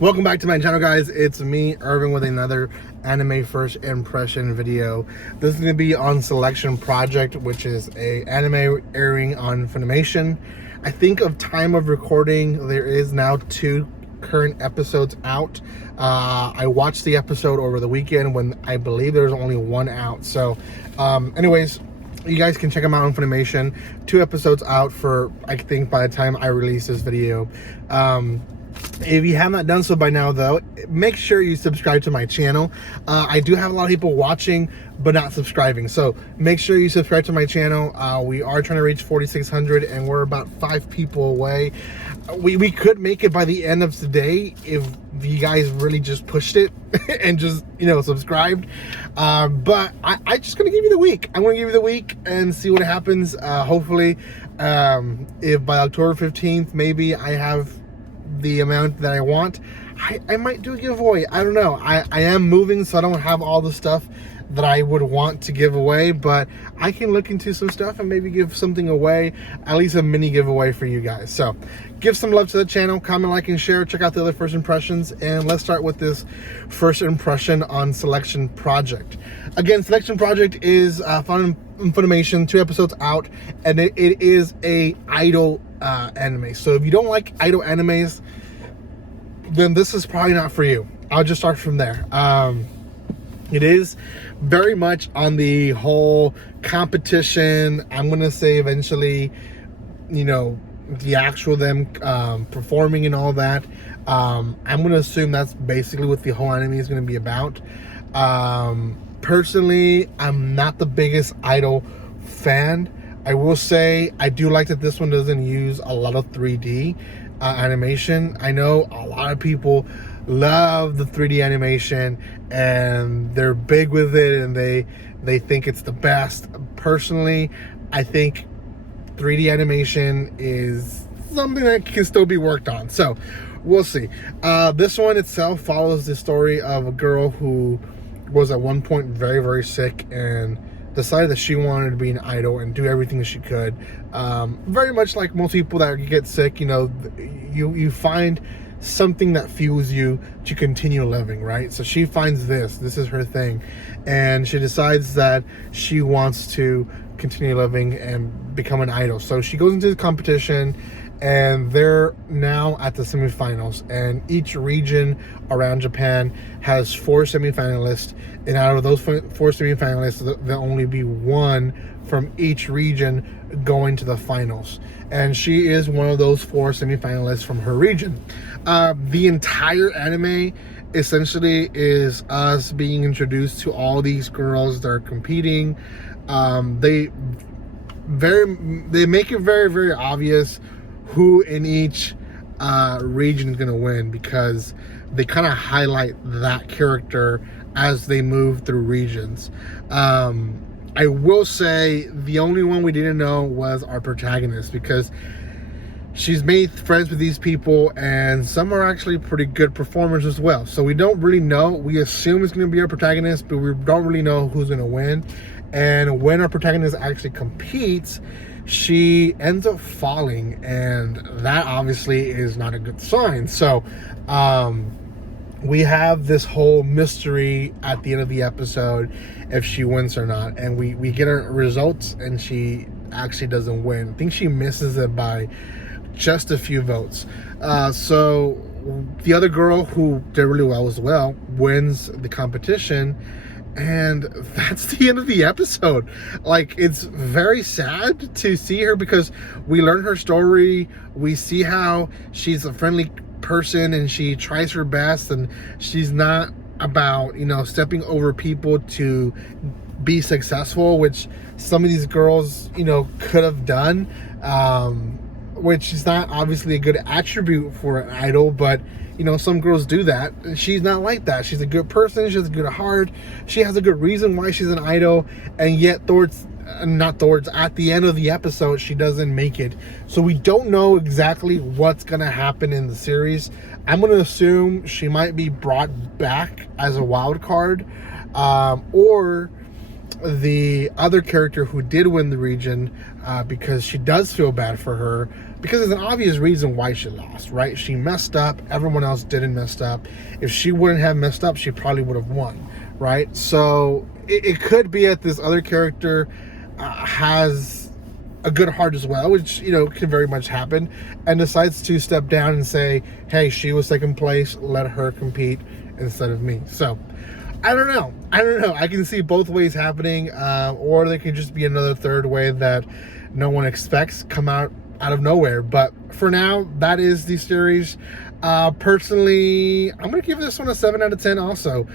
Welcome back to my channel, guys. It's me, Irvin, with another anime first impression video. This is going to be on Selection Project, which is a anime airing on Funimation. I think of time of recording, there is now 2 current episodes out. I watched the episode over the weekend when I believe there's only 1 out. So anyways, you guys can check them out on Funimation. 2 episodes out for, I think, by the time I release this video. If you have not done so by now, though, make sure you subscribe to my channel. I do have a lot of people watching but not subscribing, so make sure you subscribe to my channel. We are trying to reach 4,600 and we're about 5 people away. We could make it by the end of today if you guys really just pushed it and just, subscribed. But I just gonna give you the week. I'm gonna give you the week and see what happens. Hopefully, if by October 15th maybe I have the amount that I want, I might do a giveaway. I don't know. I am moving, so I don't have all the stuff that I would want to give away, but I can look into some stuff and maybe give something away, at least a mini giveaway for you guys. So give some love to the channel, comment, like, and share. Check out the other first impressions, and let's start with this first impression on Selection Project. Again, Selection Project is found in Funimation, 2 episodes out, and it is a idol anime. So if you don't like idol animes, then this is probably not for you. I'll just start from there. It is very much on the whole competition. I'm gonna say eventually, the actual them performing and all that. I'm gonna assume that's basically what the whole anime is gonna be about. Personally, I'm not the biggest idol fan. I will say I do like that this one doesn't use a lot of 3D animation. I know a lot of people love the 3D animation and they're big with it and they think it's the best. Personally, I think 3D animation is something that can still be worked on, so we'll see. This one itself follows the story of a girl who was at one point very, very sick and decided that she wanted to be an idol and do everything she could. Very much like most people that get sick, you find something that fuels you to continue living, right? So she finds this is her thing, and she decides that she wants to continue living and become an idol. So she goes into the competition, and they're now at the semifinals, and each region around Japan has 4 semifinalists, and out of those 4 semifinalists, there'll only be 1 from each region going to the finals, and she is one of those 4 semifinalists from her region. The entire anime essentially is us being introduced to all these girls that are competing. They make it very, very obvious who in each region is going to win, because they kind of highlight that character as they move through regions. I will say the only one we didn't know was our protagonist, because she's made friends with these people and some are actually pretty good performers as well. So we don't really know. We assume it's going to be our protagonist, but we don't really know who's going to win. And when our protagonist actually competes, she ends up falling, and that obviously is not a good sign. So we have this whole mystery at the end of the episode if she wins or not, and we get her results and she actually doesn't win. I think she misses it by just a few votes. So the other girl, who did really well as well, wins the competition, and that's the end of the episode. Like, it's very sad to see her, because we learn her story. We see how she's a friendly person and she tries her best, and she's not about, stepping over people to be successful, which some of these girls, could have done, which is not obviously a good attribute for an idol, but some girls do that. She's not like that. She's a good person. She has a good heart. She has a good reason why she's an idol, and yet at the end of the episode, she doesn't make it. So we don't know exactly what's gonna happen in the series. I'm gonna assume she might be brought back as a wild card, or the other character who did win the region, because she does feel bad for her, because there's an obvious reason why she lost, right? She messed up. Everyone else didn't mess up. If she wouldn't have messed up, she probably would have won, right? So it could be that this other character has a good heart as well, which, you know, can very much happen, and decides to step down and say, hey, she was second place, let her compete instead of me. So I don't know. I can see both ways happening, or there can just be another third way that no one expects come out of nowhere. But for now, that is the series. Personally, I'm gonna give this one a 7 out of 10 also.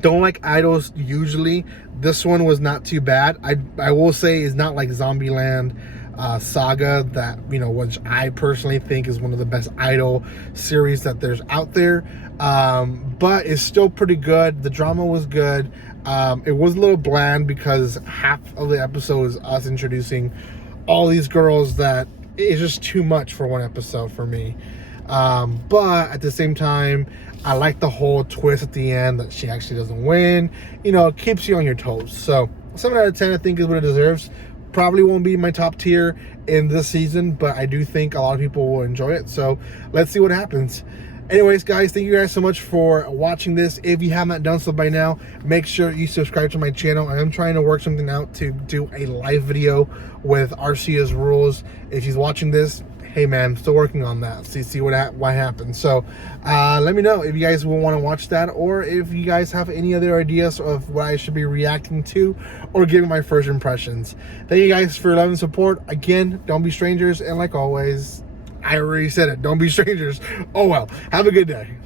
Don't like idols usually. This one was not too bad. I will say it's not like Zombieland Saga, that, you know, which I personally think is one of the best idol series that there's out there, but it's still pretty good. The drama was good. It was a little bland because half of the episode is us introducing all these girls that is just too much for one episode for me. But at the same time, I like the whole twist at the end that she actually doesn't win. You know, it keeps you on your toes. So 7 out of 10 I think is what it deserves. Probably won't be my top tier in this season, but I do think a lot of people will enjoy it. So let's see what happens. Anyways, guys, thank you guys so much for watching this. If you haven't done so by now, make sure you subscribe to my channel. I am trying to work something out to do a live video with Arcia's rules. If she's watching this, hey man, still working on that. See what happens. So let me know if you guys will want to watch that, or if you guys have any other ideas of what I should be reacting to or giving my first impressions. Thank you guys for your love and support. Again, don't be strangers, and like always, I already said it, don't be strangers. Oh well, have a good day.